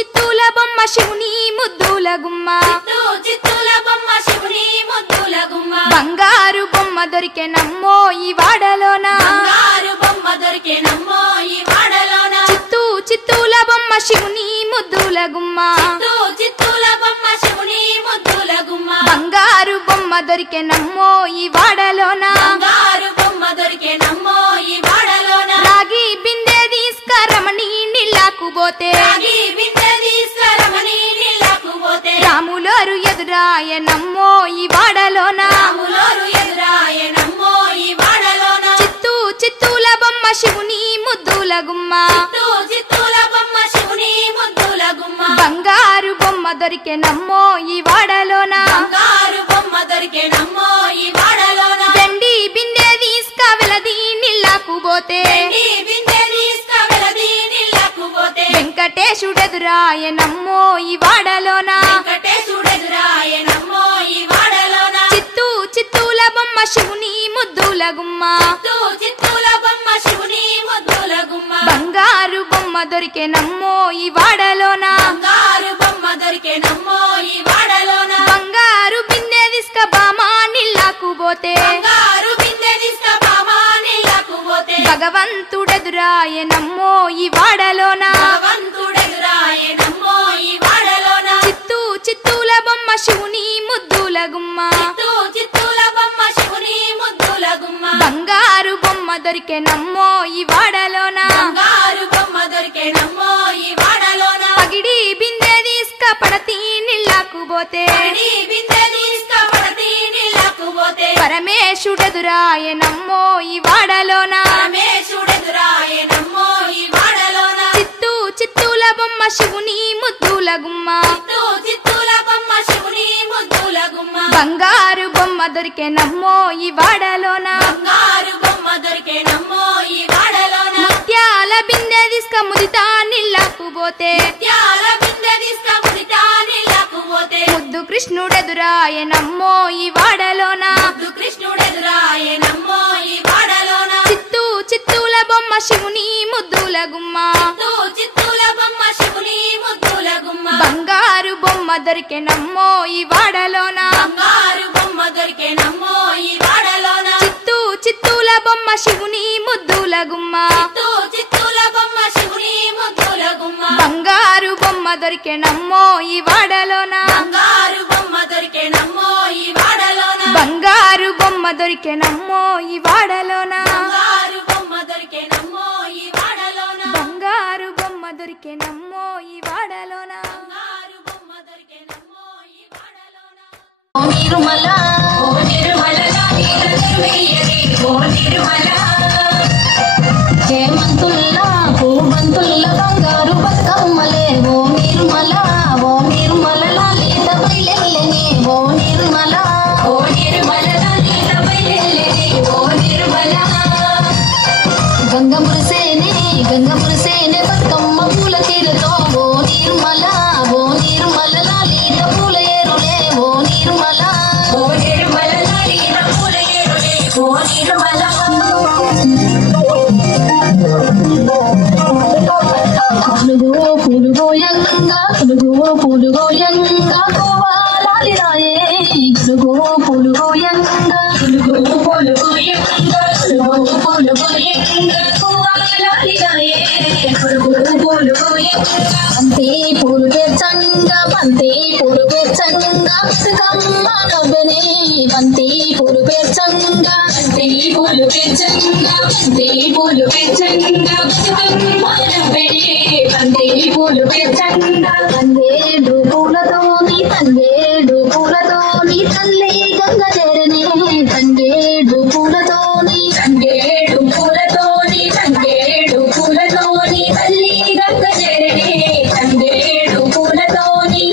చిత్తూల బొమ్మ శివుని ముద్దుల గుమ్మ చిత్తూల బొమ్మ శివుని ముద్దుల గుమ్మ బంగారు బొమ్మ దొరికే నమ్మో ఈ వాడలోన బంగారు బొమ్మ దొరికే నమ్మో ఈ వాడలోన చిత్తూల బొమ్మ శివుని ముద్దుల గుమ్మ చిత్తూల బొమ్మ శివుని ముద్దుల గుమ్మ బంగారు బొమ్మ దొరికే నమ్మో ఈ వాడలోన బంగారు బొమ్మ దొరికే నమ్మో ఈ వాడలోన రాగి బిందె తీసుకరమణి నీళ్ళకు పోతే రాగి బిందె తీసుకరమణి నీళ్ళకు పోతే రాములోరు ఎదురాయ నమ్మో ఈ వాడలోన రాములోరు ఎదురాయ నమ్మో ఈ వాడలోన చిత్తూల బొమ్మ శివుని ముద్దుల గుమ్మ చిత్తూల బొమ్మ శివుని ముద్దుల గుమ్మ బంగారు బొమ్మ దొరికే నమ్మో ఈ వాడలోన బంగారు బొమ్మ దొరికే నమ్మో ఈ వాడలోన వెండి బిందె తీసుక వెలది నీళ్ళకు పోతే బిందె తీసుకవెలది నీళ్ళకు పోతే వెంకటేశుడెదురాయ నమ్మో ఈ వాడలోన వెంకటేశుడెదురాయ నమ్మో ఈ వాడలోన చిత్తూల బొమ్మ శివుని ముద్దుల గుమ్మ చిత్తూల బొమ్మ శివుని ముద్దుల గుమ్మ బంగారు బొమ్మ దొరికే నమ్మో ఈ వాడలోన బంగారు బొమ్మ దొరికే నమ్మో ఈ వాడలోన బంగారు బిందె తీసుక బామా నీళ్ళకు పోతే బంగారు బిందె తీసుకబామా నీళ్ళకు పోతే భగవంతుడెదురాయ నమ్మో ఈ వాడలోన భగవంతుడెదురాయ నమ్మో ఈ వాడలోన చిత్తూల బొమ్మ శివుని ముద్దుల గుమ్మ చిత్తూల బొమ్మ శివుని ముద్దుల గుమ్మ బంగారు బొమ్మ దొరికే నమ్మో ఈ వాడలోన బంగారు బొమ్మ దొరికే నమ్మో ఈ వాడలోన పగిడి బిందె తీసుక పడతి నీళ్ళకు పోతే బిందె తీసుకపడతి నీళ్ళకు పోతే పరమేశుడెదురాయ నమ్మో ఈ వాడలోన పరమేశుడెదురాయ నమ్మో ఈ వాడలోన చిత్తూల బొమ్మ శివుని ముద్దుల గుమ్మ చిత్తూల బొమ్మ శివుని ముద్దుల గుమ్మ బంగారు బొమ్మ దొరికే నమ్మో ఈ వాడలోన బంగారు బొమ్మ దొరికే నమ్మో ఈ వాడలోన ముత్యాల బిందె తీసుక ముదితా నీళ్ళకు పోతే ముత్యాల బిందె తీసుకముదితా నీళ్ళకు పోతే ముద్దు కృష్ణుడెదురాయ నమ్మో ఈ వాడలోన కృష్ణుడెదురాయ నమ్మో ఈ వాడలోన చిత్తూల బొమ్మ శివుని ముద్దుల గుమ్మ చిత్తూల బొమ్మ శివుని ముద్దుల గుమ్మ బంగారు బొమ్మ దొరికే నమ్మో ఈ వాడలోన బంగారు బొమ్మ దొరికే నమ్మో ఈ వాడలోన చిత్తూల బొమ్మ శివుని ముద్దుల గుమ్మ చిత్తూల బొమ్మ శివుని ముద్దుల గుమ్మ బంగారు బొమ్మ దొరికే నమ్మో ఈ వాడలోన బంగారు బొమ్మ దొరికే నమ్మో ఈ వాడలోన బంగారు బొమ్మ దొరికే నమ్మో ఈ వాడలోన బంగారు బొమ్మ దొరికే నమ్మో ఈ వాడలోన బంగారు బొమ్మ దొరికే నమ్మో ఈ వాడలోన బంగారు బొమ్మ దొరికే నమ్మో ఈ వాడలోన ఓ తిరుమల ఓ తిరుమల చేమంతుల్లా పూబంతుల్లా బంగారు బతుకమ్మలే ఓ నిర్మల లాలిత బయలెల్లనే ఓ నిర్మల లాలిత బయలెల్లనే ఓ నిర్మల గంగ మురిసేనే బతుకమ్మ పూల తీరుతో ఓ నిర్మల లాలిత పూల ఏరులే ఓ నిర్మల లాలిత పూల ఏరులే ఓ నిర్మల పులుగోయంగా కోవాలాలి రాయే పులుగోయంగా కోవాలాలి రాయే బంతి పూలు పెచ్చంగా బతుకమ్మ నవ్వెనే బంతి పూలు పెచ్చంగా బతుకమ్మ నవ్వెనే బంతి పూలు పెచ్చంగా తంగేడు పూలతోని తల్లి గంగ చేరనే తంగేడు పూలతోని తల్లి గంగ చేరనే తంగేడు పూలతోని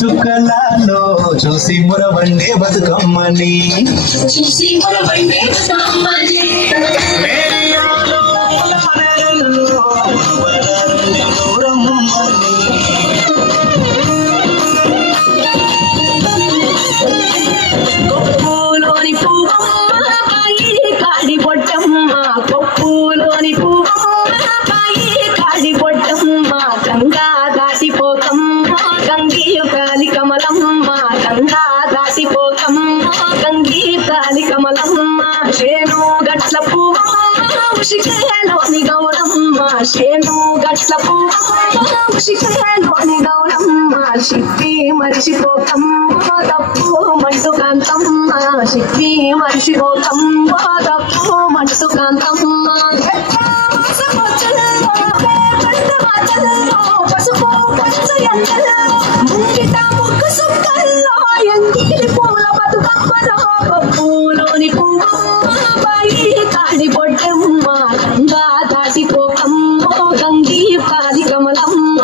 చుక్కలాలో చూసి మురవండే బతుకమ్మని చూసి మురవండే బతుకమ్మని కొప్పులోని పువ్వమ్మ కాడి పొట్టమ్మ కొప్పులోని పువ్వమ్మ కాడి పొట్టమ్మ గంగా దాటిపోకమ్మ గంగియు కాలి కమలమ్మ గంగా దాటిపోకమ్మ గంగియు కాలి కమలమ్మ శేను గట్ల పువ్వమ్మ ఉషికలోని గౌరమ్మ శేను గట్ల పువ్వమ్మ ఉషికలోని గౌరమ్మ శక్తి మరిచిపోకమ్మ తప్పు మంటు కాంతమ్మ శక్తి మరిచిపోకమ్మ తప్పు మంటు కాంతమ్మ పసుపు ముంగిట ముగ్గు సుక్కల్లో ఎంగిలి పూల బతుకమ్మలో పూలోని పువ్వమ్మ కాడి పొట్టమ్మ గంగా దాటిపోకమ్మ గంగి కాలి కమలమ్మ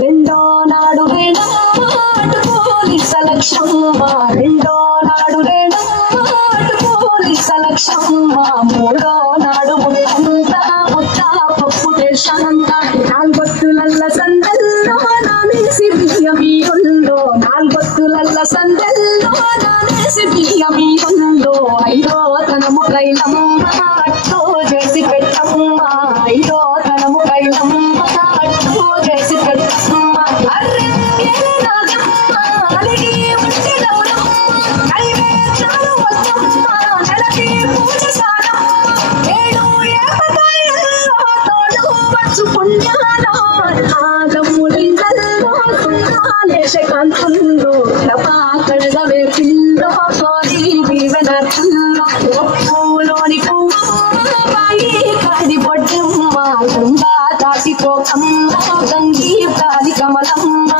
రెండో నాడు పోలీస లక్ష్మమ్మ రెండో నాడు పోలీస లక్ష్మమ్మ మూడో నాడు ముత్త పప్పు దేశంత నాలుగొత్తులల్ల సందల్లో నానేసి బియ్యమీయుందో నాలుగొత్తులల్ల సందల్లో నానేసి బియ్యమీయుందో ఐదో తనము కైలమ్మ అట్టో చేసి పెట్టమ్మ ఐదో తనము కైలమ్మ అట్టో చేసి పెట్టమ్మ కాంతుల్లో పాకడగవే పిల్లో కోరి దీవెనర్తుల్లో పూలోని పువ్వు కాడి పొట్టమ్మ గంగా దాటిపోకమ్మ గంగి కాలి కమలమ్మ